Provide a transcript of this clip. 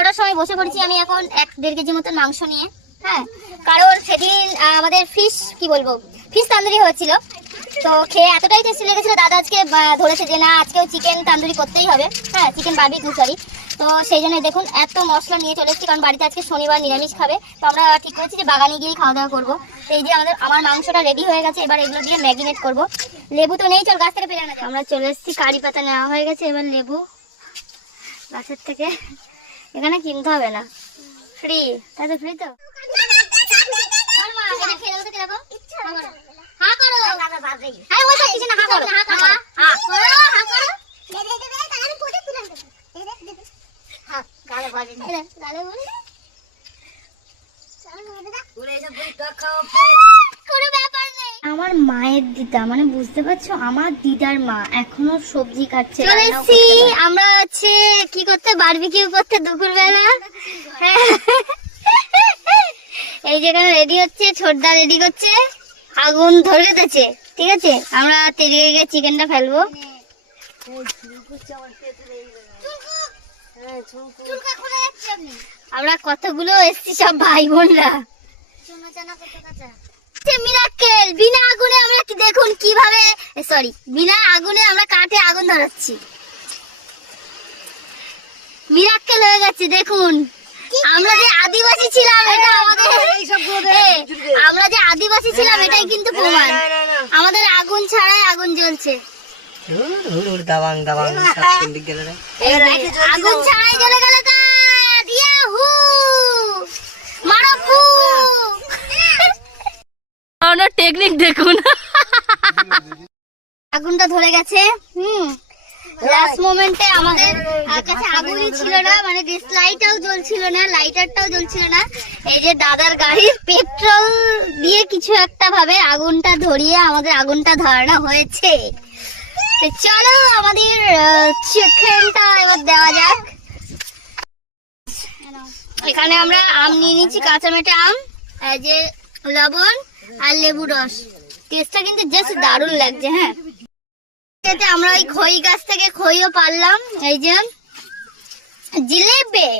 11টার সময় বসে পড়েছি আমি এখন 1-1.5 কেজি মতন মাংস নিয়ে। হ্যাঁ, কারণ সেদিন আমাদের ফিশ তান্দুরি হয়েছিল, তো খেয়ে এতটাই টেস্টি লেগেছিল, দাদা আজকে ধরেছে যে না আজকেও চিকেন তান্দুরি করতেই হবে। হ্যাঁ, চিকেন বারবিকিউ সরি। তো সেই জন্য দেখুন এত মশলা নিয়ে চলে এসেছি, কারণ বাড়িতে আজকে শনিবার নিরামিষ খাবে। তো আমরা ঠিক করেছি যে বাগানে গিয়েই খাওয়া দাওয়া করবো। তো এই যে আমার মাংসটা রেডি হয়ে গেছে, এবার এগুলো দিয়ে ম্যাগিনেট করবো। লেবু তো নেই, চল গাছ থেকে পেরে আনা যায়। আমরা চলে এসেছি, কারি পাতা নেওয়া হয়ে গেছে, এবার লেবু গাছের থেকে, এখানে কিনতে হবে না, ফ্রি। তাহলে ফ্রি তো আমার মায়ের দিদা, মানে বুঝতে পারছো আমার দিদার মা এখনো সবজি কাটছে। আমরা হচ্ছে কি করতে, বারবিকিউ করতে দুপুরবেলা। এই যেখানে রেডি হচ্ছে, ছোটদা রেডি করছে, আগুন ধরে দিতেছে। ঠিক আছে, আমরা তেরিয়ে গিয়ে চিকেনটা ফেলবো। আমরা কতগুলো এসছি সব ভাই বোনরা। মিরাক্কেল, বিনা আগুনে আমরা দেখুন কিভাবে, সরি বিনা আগুনে আমরা কাঠে আগুন ধরাচ্ছি। মিরাক্কেল হয়ে গেছে দেখুন। আমরা যে আদিবাসী ছিলাম এটা আমাদের, আমরা যে আদিবাসী ছিলাম এটাই কিন্তু প্রমাণ। আমাদের আগুন ছাড়াই আগুন জ্বলছে, আগুন ছাড়াই জ্বলে গেল। টেকনিক দেখুন, আগুনটা ধরে গেছে। লাস্ট মোমেন্টে আমাদের কাছে আগুনই ছিল না, মানে ডিসলাইটটাও জ্বলছিল না, লাইটারটাও জ্বলছিল না। এই যে দাদার গাড়ির পেট্রোল দিয়ে কিছু একটা ভাবে আগুনটা ধরিয়ে আমাদের আগুনটা ধরানো হয়েছে। চলো আমাদের চিকেনটা এবার দেওয়া যাক। এখানে আমরা আম নিয়ে নিচ্ছি, কাঁচা মেটে আম, এই যে লবণ আর লেবু রস। টেস্টটা কিন্তু জাস্ট দারুণ লাগছে। হ্যাঁ, আমরা ওই খই গাছ থেকে খইও পারলাম, এই যে জিলেবি।